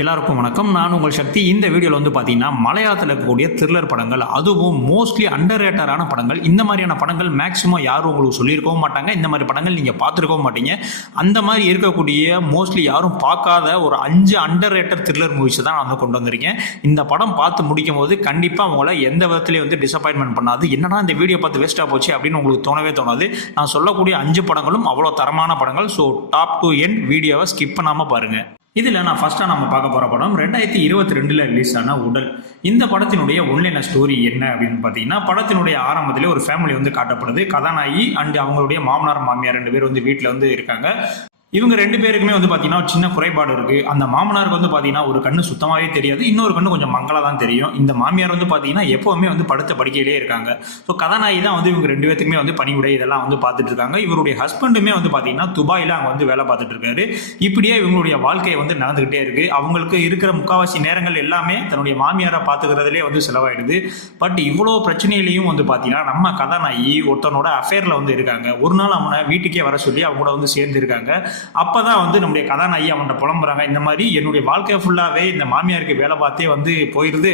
எல்லாருக்கும் வணக்கம். நான் உங்கள் சக்தி. இந்த வீடியோவில் வந்து பார்த்தீங்கன்னா மலையாளத்தில் இருக்கக்கூடிய த்ரில்லர் படங்கள், அதுவும் மோஸ்ட்லி அண்டர் ரேட்டடான படங்கள். இந்த மாதிரியான படங்கள் மேக்ஸிமம் யாரும் உங்களுக்கு சொல்லியிருக்கவும் மாட்டாங்க. இந்த மாதிரி படங்கள் நீங்கள் பார்த்துருக்கவும் மாட்டீங்க. அந்த மாதிரி இருக்கக்கூடிய மோஸ்ட்லி யாரும் பார்க்காத ஒரு 5 அண்டர் ரேட்டட் த்ரில்லர் மூவிஸ் தான் நான் வந்து கொண்டு வந்திருக்கேன். இந்த படம் பார்த்து முடிக்கும் போது கண்டிப்பாக உங்களை எந்த விதத்துலேயும் வந்து டிசப்பாயின்மெண்ட் பண்ணாது. என்னன்னா இந்த வீடியோ பார்த்து வேஸ்ட்டாக போச்சு அப்படின்னு உங்களுக்கு தோணவே தோணாது. நான் சொல்லக்கூடிய 5 படங்களும் அவ்வளோ தரமான படங்கள். ஸோ டாப் டு எண்ட் வீடியோவை ஸ்கிப் பண்ணாமல் பாருங்கள். இதில் நான் ஃபஸ்ட்டாக நம்ம பார்க்க போகிற படம் 2022 ரிலீஸ் ஆன உடல். இந்த படத்தினுடைய ஒன்லைன ஸ்டோரி என்ன அப்படின்னு பார்த்தீங்கன்னா, படத்தினுடைய ஆரம்பத்திலே ஒரு ஃபேமிலி வந்து காட்டப்படுது. கதாநாயகி அண்ட் அவங்களுடைய மாமனார் மாமியார் 2 பேர் வந்து வீட்டில் வந்து இருக்காங்க. இவங்க 2 பேருக்குமே வந்து பார்த்தீங்கன்னா ஒரு சின்ன குறைபாடு இருக்குது. அந்த மாமனாருக்கு வந்து பார்த்தீங்கன்னா ஒரு கண்ணு சுத்தமாகவே தெரியாது, இன்னொரு கண்ணு கொஞ்சம் மங்களாக தான் தெரியும். இந்த மாமியார் வந்து பார்த்தீங்கன்னா எப்போவுமே வந்து படுத்த படுக்கையிலே இருக்காங்க. ஸோ கதாநாயகி தான் வந்து இவங்க 2 பேருக்குமே வந்து பணிவுடை இதெல்லாம் வந்து பார்த்துட்டு இருக்காங்க. இவருடைய ஹஸ்பண்டுமே வந்து பார்த்தீங்கன்னா துபாயில் அங்கே வந்து வேலை பார்த்துட்டு இருக்காரு. இப்படியே இவங்களுடைய வாழ்க்கையை வந்து நடந்துகிட்டே இருக்குது. அவங்களுக்கு இருக்கிற முக்கால்வாசி நேரங்கள் எல்லாமே தன்னுடைய மாமியாரை பார்த்துக்கிறதுலே வந்து செலவாயிடுது. பட் இவ்வளோ பிரச்சனையிலையும் வந்து பார்த்தீங்கன்னா நம்ம கதாநாயகி ஒருத்தனோட அஃபேரில் வந்து இருக்காங்க. ஒரு நாள் அவனை வீட்டுக்கே வர சொல்லி அவங்க கூட வந்து சேர்ந்து இருக்காங்க. அப்பதான் வந்து நம்முடைய கதாநாயகி அவன்கிட்ட புலம்புறாங்க, இந்த மாதிரி என்னுடைய வாழ்க்கை ஃபுல்லாவே இந்த மாமியாருக்கு வேலை பார்த்தே வந்து போயிடுது,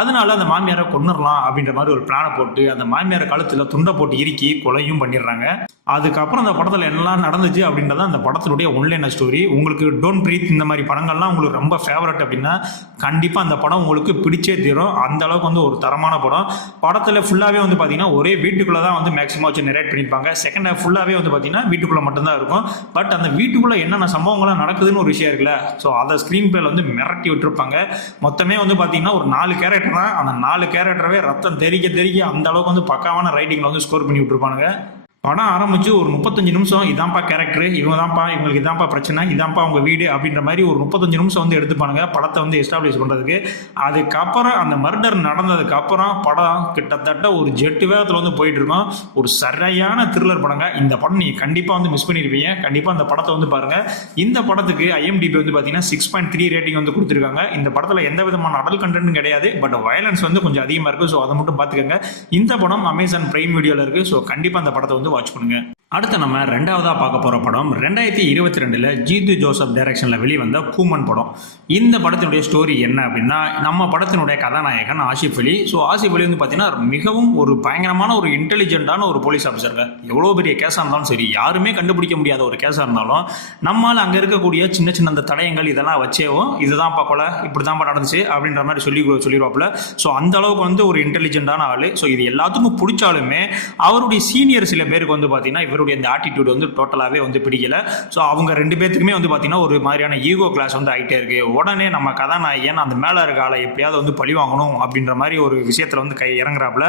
அதனால அந்த மாமியாரை கொன்னுடலாம் அப்படின்ற மாதிரி ஒரு பிளானை போட்டு அந்த மாமியாரை கழுத்துல துண்டை போட்டு இறுக்கி கொலையும் பண்ணிடுறாங்க. அதுக்கப்புறம் அந்த படத்துல என்னெல்லாம் நடந்துச்சு அப்படின்றத அந்த படத்தினுடைய ஒன்லைன ஸ்டோரி. உங்களுக்கு டோன்ட் பிரீத் இந்த மாதிரி படங்கள்லாம் உங்களுக்கு ரொம்ப ஃபேவரட் அப்படின்னா கண்டிப்பா அந்த படம் உங்களுக்கு பிடிச்சே தீரும். அந்த அளவுக்கு வந்து ஒரு தரமான படம். படத்துல ஃபுல்லாவே வந்து பாத்தீங்கன்னா ஒரே வீட்டுக்குள்ள தான் வந்து மேக்ஸிமம் வச்சு நரேட் பண்ணிருப்பாங்க. செகண்ட் ஹாஃப் ஃபுல்லாவே வந்து பாத்தீங்கன்னா வீட்டுக்குள்ள மட்டும்தான் இருக்கும். பட் அந்த வீட்டுக்குள்ள என்னென்ன சம்பவங்கள்லாம் நடக்குதுன்னு ஒரு விஷயம் இருக்குல்ல, ஸோ அதை ஸ்க்ரீன் பிளேல வந்து மிரட்டி விட்டுருப்பாங்க. மொத்தமே வந்து பார்த்தீங்கன்னா ஒரு 4 கேரக்டர் தான். அந்த 4 கேரக்டரவே ரத்தம் தெறிக்க அந்த அளவுக்கு வந்து பக்காவான ரைட்டிங்கில் வந்து ஸ்கோர் பண்ணி விட்டுருப்பானுங்க. படம் ஆரம்பிச்சு ஒரு 35 நிமிஷம் இதான்ப்பா கேரக்டர், இவங்க தான்ப்பா, இவங்களுக்கு இதான்ப்பா பிரச்சனை, இதான்ப்பா அவங்க வீடு அப்படின்ற மாதிரி ஒரு 35 நிமிஷம் வந்து எடுத்துப்பானுங்க படத்தை வந்து எஸ்டாப்ளிஷ் பண்ணுறதுக்கு. அதுக்கப்புறம் அந்த மர்டர் நடந்ததுக்கு அப்புறம் படம் கிட்டத்தட்ட ஒரு ஜெட்டு வேகத்தில் வந்து போயிட்டு இருக்கோம். ஒரு சரியான த்ரில்லர் படங்க. இந்த படம் நீங்கள் கண்டிப்பாக வந்து மிஸ் பண்ணியிருப்பீங்க. கண்டிப்பாக அந்த படத்தை வந்து பாருங்கள். இந்த படத்துக்கு IMDb வந்து பார்த்தீங்கன்னா 6.3 ரேட்டிங் வந்து கொடுத்துருக்காங்க. இந்த படத்தில் எந்த விதமான அடல் கண்டென்ட்டும் கிடையாது. பட் வயலன்ஸ் வந்து கொஞ்சம் அதிகமாக இருக்குது. ஸோ அதை மட்டும் பார்த்துக்கோங்க. இந்த படம் அமேசான் பிரைம் வீடியோவில் இருக்குது. ஸோ கண்டிப்பாக அந்த படத்தை வந்து வாட்ச் பண்ணுங்க. அடுத்து நம்ம 2வதா பார்க்க போற படம் 2022 ஜீத்து ஜோசப் டைரக்ஷன்ல வெளிவந்த கூமன் படம். இந்த படத்தினுடைய ஸ்டோரி என்ன அப்படின்னா, நம்ம படத்தினுடைய கதாநாயகன் ஆசிஃப் அலி. ஸோ ஆசிஃப் அலி வந்து பார்த்தீங்கன்னா மிகவும் ஒரு பயங்கரமான ஒரு இன்டெலிஜென்ட்டான ஒரு போலீஸ் ஆஃபீஸருங்க. எவ்வளோ பெரிய கேஸாக இருந்தாலும் சரி, யாருமே கண்டுபிடிக்க முடியாத ஒரு கேஸாக இருந்தாலும் நம்மால் அங்கே இருக்கக்கூடிய சின்ன சின்ன அந்த தடயங்கள் இதெல்லாம் வச்சேவும் இதுதான்ப்பா கொலை, இப்படி தான்ப்பா நடந்துச்சு அப்படின்ற மாதிரி சொல்லிடுவாப்புல. ஸோ அந்த அளவுக்கு வந்து ஒரு இன்டெலிஜென்ட்டான ஆள். ஸோ இது எல்லாத்துக்கும் பிடிச்சாலுமே அவருடைய சீனியர் சில பேருக்கு வந்து பார்த்தீங்கன்னா இவருடைய இந்த ஆட்டிடியூட் வந்து டோட்டலாகவே வந்து பிடிக்கல. ஸோ அவங்க 2 பேர்த்துக்குமே வந்து பார்த்தீங்கன்னா ஒரு மாதிரியான ஈகோ கிளாஸ் வந்து ஆகிட்டே இருக்கு. உடனே நம்ம கதாநாயகன் அந்த மேலே இருக்க ஆளை எப்படியாவது வந்து பழி வாங்கணும் அப்படின்ற மாதிரி ஒரு விஷயத்தில் வந்து இறங்குறாப்புல.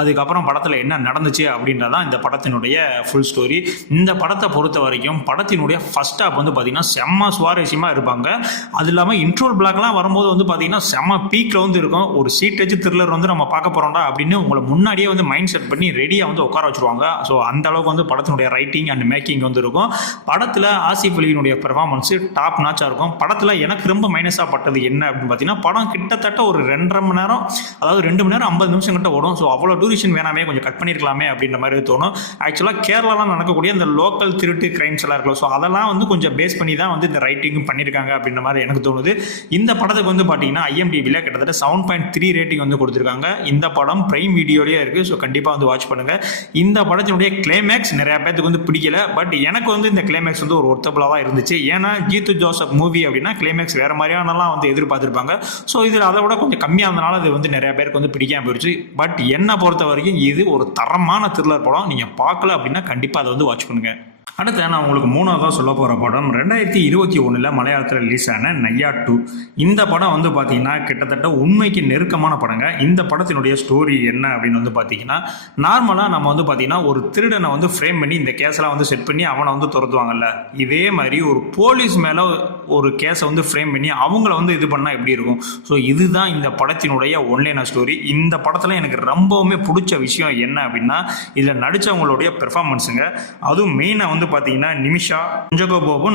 அதுக்கப்புறம் படத்தில் என்ன நடந்துச்சு அப்படின்றதான் இந்த படத்தினுடைய ஃபுல் ஸ்டோரி. இந்த படத்தை பொறுத்த வரைக்கும் படத்தினுடைய ஃபர்ஸ்ட் ஹாஃப் வந்து பார்த்தீங்கன்னா செம்ம சுவாரஸ்யமாக இருப்பாங்க. அது இல்லாமல் இன்ட்ரோல் பிளாக்லாம் வரும்போது வந்து பார்த்தீங்கன்னா செம்ம பீக்கில் வந்து இருக்கும். ஒரு சீட்டேஜ் த்ரில்லர் வந்து நம்ம பார்க்க போகிறோம்டா அப்படின்னு உங்களை முன்னாடியே வந்து மைண்ட் செட் பண்ணி ரெடியாக வந்து உட்கார வச்சுருவாங்க. ஸோ அந்த அளவுக்கு வந்து படத்தினுடைய ரைட்டிங் அண்ட் மேக்கிங் வந்து இருக்கும். படத்தில் ஆசிஃப் அலியினுடைய பெர்ஃபார்மன்ஸ் டாப் நாச்சாக இருக்கும். படத்தில் எனக்கு ரொம்ப மைனஸாக பட்டது என்ன அப்படின்னு பார்த்தீங்கன்னா, படம் கிட்டத்தட்ட ஒரு 2.5 மணி நேரம், அதாவது 2 மணி நேரம் 50 நிமிஷம் கிட்ட ஓடும். ஸோ அவ்வளோ டூரேஷன் வேணாமே, கொஞ்சம் கட் பண்ணியிருக்கலாமே அப்படின்ற மாதிரி தோணும். ஆக்சுவலாக கேரளாலாம் நடக்கக்கூடிய இந்த லோக்கல் திருட்டு கிரைம்ஸ் எல்லாம் இருக்கலாம். ஸோ அதெல்லாம் வந்து கொஞ்சம் பேஸ் பண்ணி தான் வந்து இந்த ரைட்டிங்கும் பண்ணியிருக்காங்க அப்படின்ற மாதிரி எனக்கு தோணுது. இந்த படத்துக்கு வந்து பார்த்தீங்கன்னா IMDbல கிட்டத்தட்ட 7.3 ரேட்டிங் வந்து கொடுத்துருக்காங்க. இந்த படம் பிரைம் வீடியோலேயே இருக்குது. ஸோ கண்டிப்பாக வந்து வாட்ச் பண்ணுங்கள். இந்த படத்தினுடைய கிளைமேக்ஸ் நிறைய பேருக்கு வந்து பிடிக்கல. பட் எனக்கு வந்து இந்த கிளைமேக்ஸ் வந்து ஒரு ஒர்த்தபிளாக தான் இருந்துச்சு. ஏன்னா ஜீத்து ஜோசப் மூவி அப்படின்னா கிளைமேக்ஸ் வேற மாதிரியானலாம் வந்து எதிர்பார்த்துருப்பாங்க. ஸோ இதில் அதை விட கொஞ்சம் கம்மியாக இருந்தனால அது வந்து நிறைய பேருக்கு வந்து பிடிக்காம போயிடுச்சு. பட் என்னை பொறுத்த வரைக்கும் இது ஒரு தரமான த்ரில்லர் படம். நீங்கள் பார்க்கல அப்படின்னா கண்டிப்பாக அதை வந்து வாட்ச் பண்ணுங்க. அடுத்து நான் உங்களுக்கு 3வதாக சொல்ல போகிற படம் 2021 மலையாளத்தில் ரிலீஸ் ஆன நையா 2. இந்த படம் வந்து பார்த்தீங்கன்னா கிட்டத்தட்ட உண்மைக்கு நெருக்கமான படங்க. இந்த படத்தினுடைய ஸ்டோரி என்ன அப்படின்னு வந்து பார்த்தீங்கன்னா, நார்மலாக நம்ம வந்து பார்த்தீங்கன்னா ஒரு திருடனை வந்து ஃப்ரேம் பண்ணி இந்த கேஸெல்லாம் வந்து செட் பண்ணி அவனை வந்து துரத்துவாங்கல்ல, இதே மாதிரி ஒரு போலீஸ் மேலே ஒரு கேஸை வந்து ஃப்ரேம் பண்ணி அவங்கள வந்து இது பண்ணால் எப்படி இருக்கும். ஸோ இதுதான் இந்த படத்தினுடைய ஒன்லைன ஸ்டோரி. இந்த படத்தில் எனக்கு ரொம்பவுமே பிடிச்ச விஷயம் என்ன அப்படின்னா, இதில் நடித்தவங்களுடைய பெர்ஃபார்மன்ஸுங்க. அதுவும் மெயினாக வந்து பார்த்தீங்கன்னா நிமிஷா, குஞ்சகோ போபு,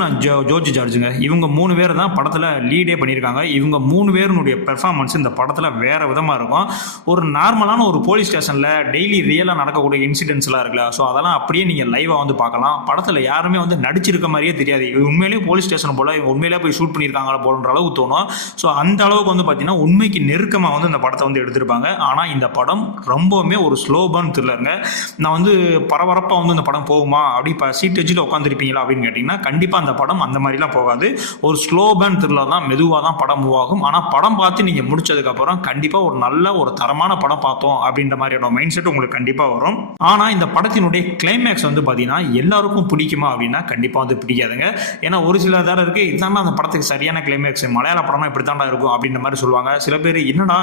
ஜோர்ஜ் ஜார்ஜுங்க. இவங்க 3 பேர் தான் படத்தில் லீடே பண்ணியிருக்காங்க. இவங்க 3 பேருனுடைய பெர்ஃபார்மன்ஸ் இந்த படத்தில் வேறு விதமாக இருக்கும். ஒரு நார்மலான ஒரு போலீஸ் ஸ்டேஷனில் டெய்லி ரியலாக நடக்கக்கூடிய இன்சிடென்ட்ஸ்லாம் இருக்குல்ல, ஸோ அதெல்லாம் அப்படியே நீங்கள் லைவாக வந்து பார்க்கலாம். படத்தில் யாருமே வந்து நடிச்சிருக்க மாதிரியே தெரியாது. இது உண்மையிலேயே போலீஸ் ஸ்டேஷன் போல் உண்மையிலே போய் ஷூட் பண்ணியிருக்காங்க போன்ற அளவுக்கு தோணும். ஸோ அந்த அளவுக்கு வந்து பார்த்தீங்கன்னா உண்மைக்கு நெருக்கமாக வந்து இந்த படத்தை வந்து எடுத்திருப்பாங்க. ஆனால் இந்த படம் ரொம்பவுமே ஒரு ஸ்லோ பர்ன் த்ரில்லருங்க. நான் வந்து பரபரப்பாக வந்து இந்த படம் போகுமா அப்படி இப்போ சீட் வச்சுட்டு உட்காந்துருப்பீங்களா அப்படின்னு கேட்டிங்கன்னா கண்டிப்பாக அந்த படம் அந்த மாதிரிலாம் போகாது. ஒரு ஸ்லோ பர்ன் த்ரில்லர் தான், மெதுவாக தான் படம் மூவ் ஆகும். ஆனால் படம் பார்த்து நீங்கள் முடிச்சதுக்கப்புறம் கண்டிப்பாக ஒரு நல்ல ஒரு தரமான படம் பார்த்தோம் அப்படின்ற மாதிரியான மைண்ட் செட் உங்களுக்கு கண்டிப்பாக வரும். ஆனால் இந்த படத்தினுடைய கிளைமேக்ஸ் வந்து பார்த்தீங்கன்னா எல்லாருக்கும் பிடிக்குமா அப்படின்னா கண்டிப்பாக வந்து பிடிக்காதுங்க. ஏன்னா ஒரு சில தடவை இருக்குது இதுதான் அந்த படத்துக்கு சரியான கிளைமேக்ஸ், மலையாள படம்னா இப்படி தாண்டா இருக்கும் அப்படின்ற மாதிரி சொல்லுவாங்க. சில பேர் என்னடா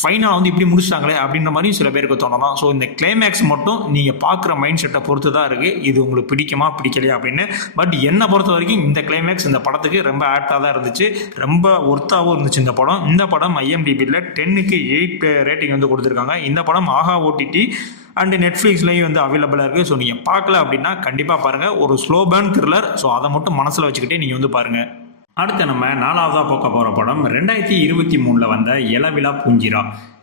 ஃபைனலாக வந்து இப்படி முடிச்சிட்டாங்களே அப்படின்ற மாதிரியும் சில பேருக்கு தோணலாம். ஸோ இந்த கிளைமேக்ஸ் மட்டும் நீங்கள் பார்க்குற மைண்ட் செட்டை பொறுத்து தான் இருக்குது இது உங்களுக்கு பிடிக்குமா பிடிக்கலையா அப்படின்னு. பட் என்னை பொறுத்த வரைக்கும் இந்த கிளைமேக்ஸ் இந்த படத்துக்கு ரொம்ப ஆக்டாக தான் இருந்துச்சு, ரொம்ப ஒர்த்தாகவும் இருந்துச்சு இந்த படம். இந்த படம் IMDbல 10க்கு 8 ரேட்டிங் வந்து கொடுத்துருக்காங்க. இந்த படம் ஆஹா OTT அண்ட் நெட்ஃப்ளிக்ஸ்லையும் வந்து அவைலபிளாக இருக்குது. ஸோ நீங்கள் பார்க்கல அப்படின்னா கண்டிப்பாக பாருங்கள். ஒரு ஸ்லோ பர்ன் த்ரில்லர். ஸோ அதை மட்டும் மனசில் வச்சுக்கிட்டே நீங்கள் வந்து பாருங்கள். அடுத்து நம்ம 4வதாக பார்க்க போகிற படம் 2023 வந்த இளவிழா பூஞ்சிரா.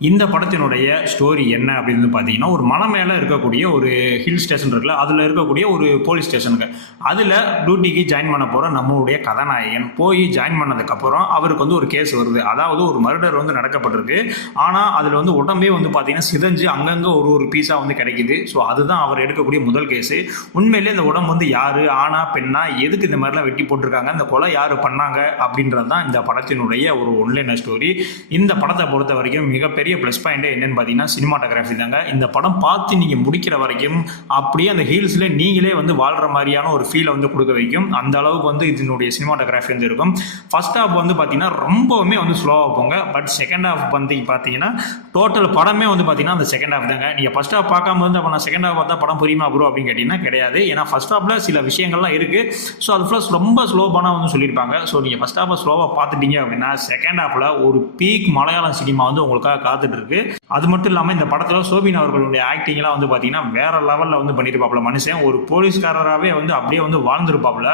இந்த படத்தினுடைய ஸ்டோரி என்ன அப்படின்னு பார்த்தீங்கன்னா ஒரு மலை மேலே இருக்கக்கூடிய ஒரு ஹில் ஸ்டேஷன் இருக்குல்ல, அதில் இருக்கக்கூடிய ஒரு போலீஸ் ஸ்டேஷனுக்கு அதில் டியூட்டிக்கு ஜாயின் பண்ண போகிற நம்மளுடைய கதாநாயகன் போய் ஜாயின் பண்ணதுக்கப்புறம் அவருக்கு வந்து ஒரு கேஸ் வருது. அதாவது ஒரு மர்டர் வந்து நடக்கப்பட்டிருக்கு. ஆனால் அதில் வந்து உடம்பே வந்து பார்த்தீங்கன்னா சிதைஞ்சு அங்கங்கே ஒரு பீஸாக வந்து கிடைக்குது. ஸோ அதுதான் அவர் எடுக்கக்கூடிய முதல் கேஸு. உண்மையிலே இந்த உடம்பு வந்து யார், ஆனா பெண்ணா, எதுக்கு இந்த மாதிரிலாம் வெட்டி போட்டிருக்காங்க, இந்த கொலை யார் பண்ணாங்க அப்படின்றது தான் இந்த படத்தினுடைய ஒரு ஒன்லைன் ஸ்டோரி. இந்த படத்தை பொறுத்த வரைக்கும் மிகப்பெரிய ப்ளஸ் பாயிண்ட் என்னன்னு பார்த்தீங்கன்னா சினிமாட்டோகிராஃபி தாங்க. இந்த படம் பார்த்து நீங்கள் முடிக்கிற வரைக்கும் அப்படியே அந்த ஹீல்ஸில் நீங்களே வந்து வாழ்கிற மாதிரியான ஒரு ஃபீலை வந்து கொடுக்க வைக்கும். அந்த அளவுக்கு வந்து இதனுடைய சினிமாட்டோகிராஃபி வந்து இருக்கும். ஃபர்ஸ்ட் ஹாஃப் வந்து பார்த்தீங்கன்னா ரொம்பவுமே வந்து ஸ்லோவாக போங்க. பட் செகண்ட் ஹாஃப் வந்து பார்த்தீங்கன்னா டோட்டல் படமே வந்து பார்த்தீங்கன்னா அந்த செகண்ட் ஹாஃப் தாங்க. நீங்கள் ஃபர்ஸ்ட் ஹாஃப் பார்க்காம வந்து அப்போ நான் செகண்ட் ஹாஃப் பார்த்தா படம் புரியுமா ப்ரோ அப்படின்னு கேட்டிங்கன்னா கிடையாது. ஏன்னா ஃபர்ஸ்ட் ஹாஃபில் சில விஷயங்கள்லாம் இருக்குது. ஸோ அது ஃபுல்லாக ரொம்ப ஸ்லோவான வந்து சொல்லியிருப்பாங்க. ஸோ நீங்கள் ஃபர்ஸ்ட் ஹாஃபை ஸ்லோவாக பார்த்துட்டீங்க அப்படின்னா செகண்ட் ஹாஃபில் ஒரு பீக் மலையாளம் சினிமா வந்து உங்களுக்காக காத்துட்டு இருக்கு. அது மட்டும் இல்லாமல் இந்த படத்தில் சோபின் அவர்களுடைய ஆக்டிங்லாம் வந்து பார்த்தீங்கன்னா வேற லெவலில் வந்து பண்ணியிருப்பாப்புல. மனுஷன் ஒரு போலீஸ்காரராகவே வந்து அப்படியே வந்து வாழ்ந்துருப்பாப்புல.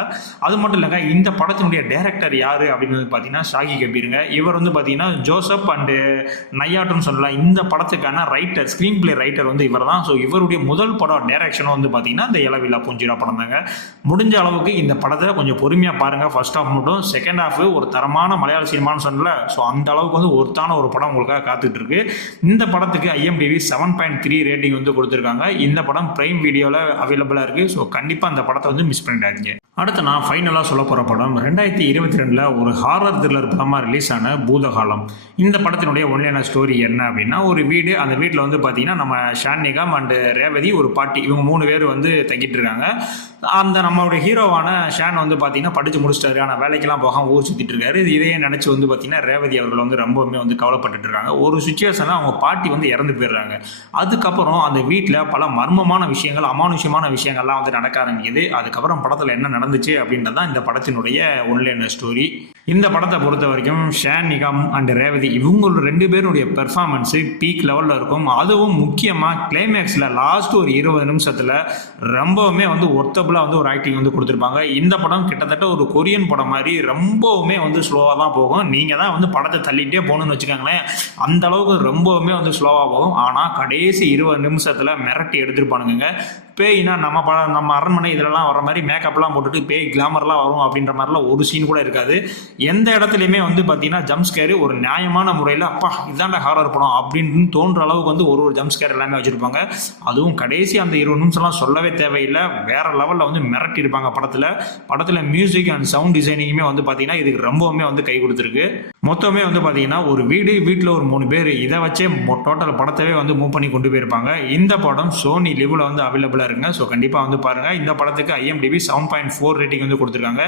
அது மட்டும் இல்லைங்க, இந்த படத்தினுடைய டைரக்டர் யார் அப்படின்னு பார்த்தீங்கன்னா ஷாகி கபீருங்க. இவர் வந்து பார்த்தீங்கன்னா ஜோசப் அண்டு நையாட்டுன்னு சொல்லலாம். இந்த படத்துக்கான ரைட்டர், ஸ்க்ரீன் பிளே ரைட்டர் வந்து இவர் தான். ஸோ இவருடைய முதல் படம் டைரக்ஷனும் வந்து பார்த்தீங்கன்னா இந்த இளவிழா பூஞ்சிரா படம் தாங்க. முடிஞ்ச அளவுக்கு இந்த படத்தை கொஞ்சம் பொறுமையாக பாருங்கள். ஃபர்ஸ்ட் ஹாஃப் மட்டும், செகண்ட் ஹாஃப் ஒரு தரமான மலையாள சினிமான்னு சொல்லல. ஸோ அந்த அளவுக்கு வந்து ஒருத்தான ஒரு படம் உங்களுக்காக காத்துட்டு இருக்கு. இந்த படத்துக்கு IMDb 7.3 ரேட்டிங் வந்து கொடுத்துருக்காங்க. இந்த படம் பிரைம் வீடியோவில் அவைலபிளாக இருக்குது. ஸோ கண்டிப்பாக அந்த படத்தை வந்து மிஸ் பண்ணிடாதீங்க. அடுத்து நான் ஃபைனலாக சொல்ல போகிற படம் 2022 ஒரு ஹாரர் த்ரில்லர் படமாக ரிலீஸ் ஆன பூதகாலம். இந்த படத்தினுடைய ஒன்லைன ஸ்டோரி என்ன அப்படின்னா ஒரு வீடு, அந்த வீட்டில் வந்து பார்த்தீங்கன்னா நம்ம ஷான்னிகாம் அண்டு ரேவதி, ஒரு பாட்டி, இவங்க 3 பேர் வந்து தங்கிட்டு இருக்காங்க. அந்த நம்மளுடைய ஹீரோவான ஷான் வந்து பார்த்தீங்கன்னா படித்து முடிச்சிட்டாரு, ஆனால் வேலைக்கெல்லாம் போகாமல் ஊர் சுற்றிட்டு இருக்காரு. இதையே நினச்சி வந்து பார்த்தீங்கன்னா ரேவதி அவர்கள் வந்து ரொம்பவுமே வந்து கவலைப்பட்டு இருக்காங்க. ஒரு சுச்சுவேஷனில் அவங்க பாட்டி வந்து இறந்து போயிடுறாங்க. அதுக்கப்புறம் அந்த வீட்டில் பல மர்மமான விஷயங்கள், அமானுஷ்யமான விஷயங்கள்லாம் வந்து நடக்க ஆரம்பிக்குது. அதுக்கப்புறம் படத்தில் என்ன நடந்துச்சு அப்படின்றது தான் இந்த படத்தினுடைய ஒன்லைன் ஸ்டோரி. இந்த படத்தை பொறுத்த வரைக்கும் ஷான் நிகாம் அண்ட் ரேவதி இவங்க 2 பேருடைய பெர்ஃபார்மன்ஸு பீக் லெவலில் இருக்கும். அதுவும் முக்கியமாக கிளைமேக்ஸில் லாஸ்ட் ஒரு 20 நிமிஷத்தில் ரொம்பவுமே வந்து ஒர்த்தபுளாக வந்து ஒரு ஆக்டிங் வந்து கொடுத்துருப்பாங்க. இந்த படம் கிட்டத்தட்ட ஒரு கொரியன் படம் மாதிரி ரொம்பவுமே வந்து ஸ்லோவாக தான் போகும். நீங்கள் தான் வந்து படத்தை தள்ளிகிட்டே போகணுன்னு வச்சுக்கோங்களேன். அந்த அளவுக்கு ரொம்பவுமே வந்து ஸ்லோவாக போகும். ஆனால் கடைசி 20 நிமிஷத்தில் மிரட்டி எடுத்துருப்பானுங்க. பேய்னா நம்ம அரண்மனை இதிலலாம் வர மாதிரி மேக்கப்லாம் போட்டுட்டு பேய் கிளாமர்லாம் வரும் அப்படின்ற மாதிரிலாம் ஒரு சீன் கூட இருக்காது. எந்த இடத்துலையுமே வந்து பார்த்தீங்கன்னா ஜம்ப் ஸ்கேரு ஒரு நியாயமான முறையில் அப்பா இதாண்ட ஹாரர் படம் அப்படின்னு தோன்ற அளவுக்கு வந்து ஒரு ஜம்ப் ஸ்கேர் எல்லாமே வச்சுருப்பாங்க. அதுவும் கடைசி அந்த 20 நிமிஷம்லாம் சொல்லவே தேவையில்லை, வேற லெவலில் வந்து மிரட்டி இருப்பாங்க. படத்தில் மியூசிக் அண்ட் சவுண்ட் டிசைனிங்குமே வந்து பார்த்தீங்கன்னா இதுக்கு ரொம்பவுமே வந்து கை கொடுத்துருக்கு. மொத்தமே வந்து பார்த்தீங்கன்னா ஒரு வீட்டில் ஒரு 3 பேர், இதை வச்சே டோட்டல் படத்தவே வந்து மூவ் பண்ணி கொண்டு போயிருப்பாங்க. இந்த படம் சோனி லிவ்வில் வந்து அவைலபிளாக இருக்குங்க. ஸோ கண்டிப்பாக வந்து பாருங்கள். இந்த படத்துக்கு IMDb 7.4 ரேட்டிங் வந்து கொடுத்துருக்காங்க.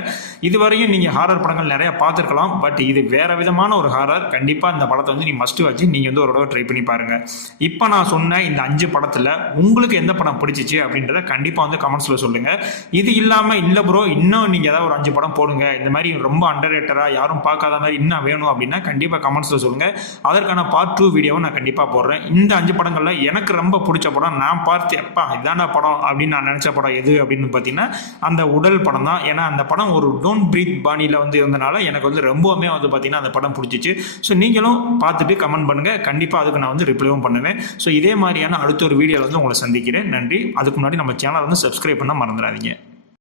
இதுவரையும் நீங்கள் ஹாரர் படங்கள் நிறைய பார்த்துருக்கலாம், பட் இது வேற விதமான ஒரு ஹாரர். கண்டிப்பாக இந்த படத்தை வந்து நீ மஸ்ட் வச்சு நீங்கள் வந்து ஒரு தடவை ட்ரை பண்ணி பாருங்கள். இப்போ நான் சொன்ன இந்த 5 படத்தில் உங்களுக்கு எந்த படம் பிடிச்சிச்சு அப்படின்றத கண்டிப்பாக வந்து கமெண்ட்ஸில் சொல்லுங்கள். இது இல்லாமல் இல்லை ப்ரோ இன்னும் நீங்கள் ஏதாவது ஒரு 5 படம் போடுங்க, இந்த மாதிரி ரொம்ப அண்டர் ரேட்டராக யாரும் பார்க்காத மாதிரி இன்னும் வேணும் அப்படின்னா கண்டிப்பாக கமெண்ட்ஸில் சொல்லுங்கள். அதற்கான பார்ட் 2 வீடியோவை நான் கண்டிப்பாக போடுறேன். இந்த 5 படங்களில் எனக்கு ரொம்ப பிடிச்ச படம் நான் பார்த்து எப்பா இதாண்டா படம் படம் அப்படின்னு நான் நினச்ச படம் எது அப்படின்னு பார்த்தீங்கன்னா அந்த உடல் படம் தான். ஏன்னா அந்த படம் ஒரு டோன்ட் பிரீத் பாணியில் வந்து இருந்தனால எனக்கு வந்து ரொம்பவுமே வந்து பார்த்தீங்கன்னா அந்த படம் பிடிச்சிச்சு. ஸோ நீங்களும் பார்த்துட்டு கமெண்ட் பண்ணுங்கள், கண்டிப்பாக அதுக்கு நான் வந்து ரிப்ளைவும் பண்ணுவேன். ஸோ இதே மாதிரியான அடுத்த ஒரு வீடியோவில் வந்து உங்களை சந்திக்கிறேன். நன்றி. அதுக்கு முன்னாடி நம்ம சேனலை வந்து சப்ஸ்கிரைப் பண்ண மறந்துடாதீங்க.